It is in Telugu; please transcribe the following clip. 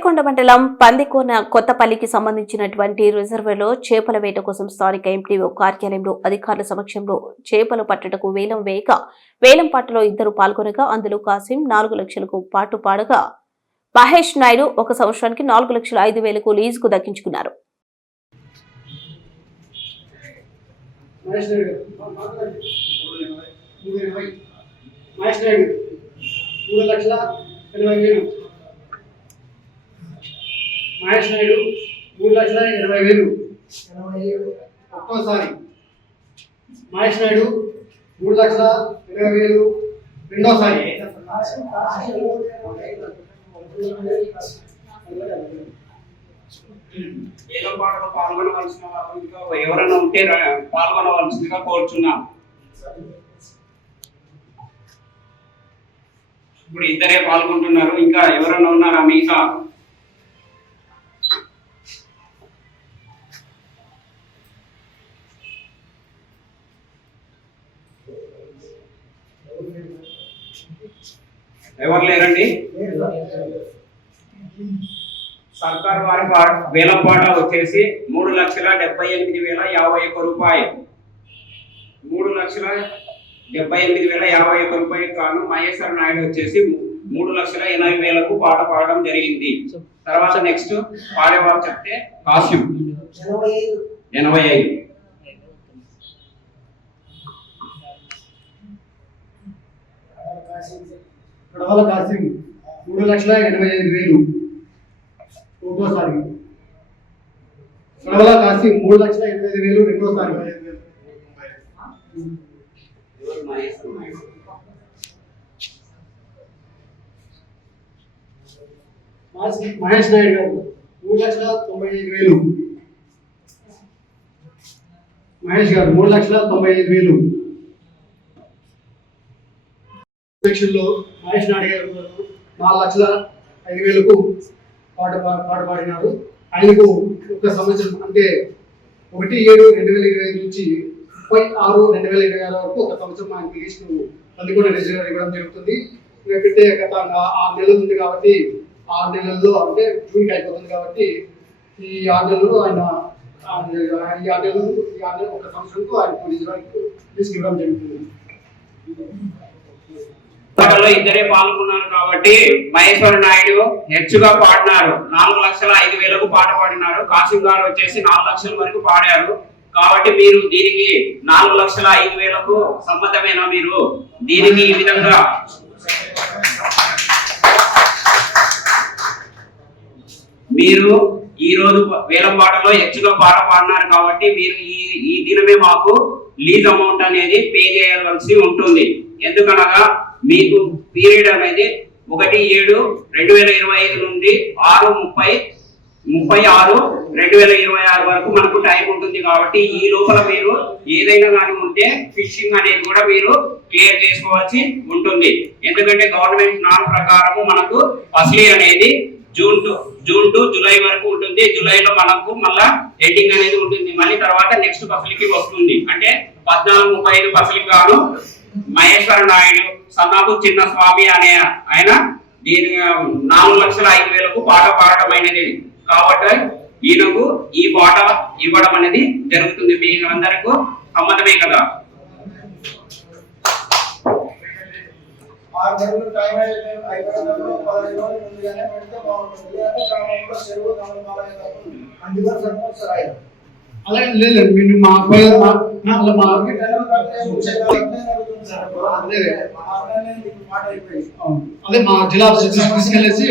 దొండికొండ మండలం పందికోన కొత్తపల్లికి సంబంధించినటువంటి రిజర్వాయర్లో చేపల వేట కోసం స్థానిక ఎంపీడీఓ కార్యాలయంలో అధికారుల సమక్షంలో చేపలు పట్టటకు వేలం పాటలో ఇద్దరు పాల్గొనగా అందులో కాసిం 4 లక్షలకు పాటు పాడగా మహేష్ నాయుడు 1 సంవత్సరానికి 4,05,000కు లీజుకు దక్కించుకున్నారు. మహేష్ నాయుడు 3,80,000 ఒక్కోసారి. మహేష్ నాయుడు 3,80,000 రెండోసారి. ఏదో పాటలో పాల్గొనవలసిన వారు ఇంకా ఎవరైనా ఉంటే పాల్గొనవలసిందిగా కోరుచున్నాం. ఇప్పుడు ఇద్దరే పాల్గొంటున్నారు, ఇంకా ఎవరైనా ఉన్నారా మీకా? ఎవరు లేరండి. సర్కార్ వారి వేలం పాట వచ్చేసి 3,78,051 రూపాయలు. 3,78,051 రూపాయలు కాను మహేశ్వర నాయుడు వచ్చేసి 3,80,000కు పాట పాడడం జరిగింది. తర్వాత నెక్స్ట్ పాడేవారు చెప్తే కాసిం 85. కడవల కాసిం 3,85,000 ఒకటోసారి. కడవల కాసిం 3,85,000 రెండోసారి. మహేష్ నాయుడు గారు 3,95,000. మహేష్ గారు 3,95,000. సెక్షన్లో మహేష్ నాయుడు గారు 4,05,000కు పాట పాడినారు. ఆయనకు 1 సంవత్సరం అంటే 1/7/2025 నుంచి 30/6/2026 వరకు 1 సంవత్సరం ఆయనకు లీజుకు పందికొండ రిజర్వాయర్ ఇవ్వడం జరుగుతుంది. ఎందుకంటే గత 6 నెలలు ఉంది కాబట్టి 6 నెలల్లో అంటే జూన్కి అయిపోతుంది కాబట్టి ఈ 6 నెలల్లో ఆయన 1 సంవత్సరంకు ఆయనకు లీజుకు ఇవ్వడం జరుగుతుంది. ఇద్దరే పాల్గొన్నారు కాబట్టి మహేశ్వర నాయుడు హెచ్చుగా పాడినారు. 4,05,000కు పాట పాడినారు. కాసిం గారు వచ్చేసి 4 లక్షల వరకు పాడారు. కాబట్టి మీరు దీనికి 4,05,000కు సమ్మతమేనా? మీరు దీనికి ఈ విధంగా మీరు ఈ రోజు వేలం పాటలో హెచ్చుగా పాట పాడినారు కాబట్టి మీరు ఈ దినమే మాకు లీజ్ అమౌంట్ అనేది పే చేయవలసి ఉంటుంది. ఎందుకనగా మీకు పీరియడ్ అనేది 1/7/2025 నుండి 6/30/6/2026 వరకు మనకు టైం ఉంటుంది. కాబట్టి ఈ లోపల మీరు ఏదైనా కానీ ఉంటే ఫిషింగ్ అనేది కూడా మీరు క్లియర్ చేసుకోవాల్సి ఉంటుంది. ఎందుకంటే గవర్నమెంట్ నాన్ ప్రకారము మనకు ఫస్లీ అనేది జూన్ టు జూలై వరకు ఉంటుంది. జూలైలో మనకు మళ్ళా ఎండింగ్ అనేది ఉంటుంది. మళ్ళీ తర్వాత నెక్స్ట్ ఫసలికి వస్తుంది. అంటే 14-35 ఫసలికి గాను మహేశ్వర నాయుడు సన్నాపు చిన్న స్వామి అనే ఆయన దీని 4,05,000కు పాట పాడడం అనేది కాబట్టి ఈయనకు ఈ పాట ఇవ్వడం అనేది జరుగుతుంది. మీ అందరికీ సమ్మతమే కదా? అలాగే లేదు మీరు మా అదే మా జిల్లా తీసుకెళ్ళేసి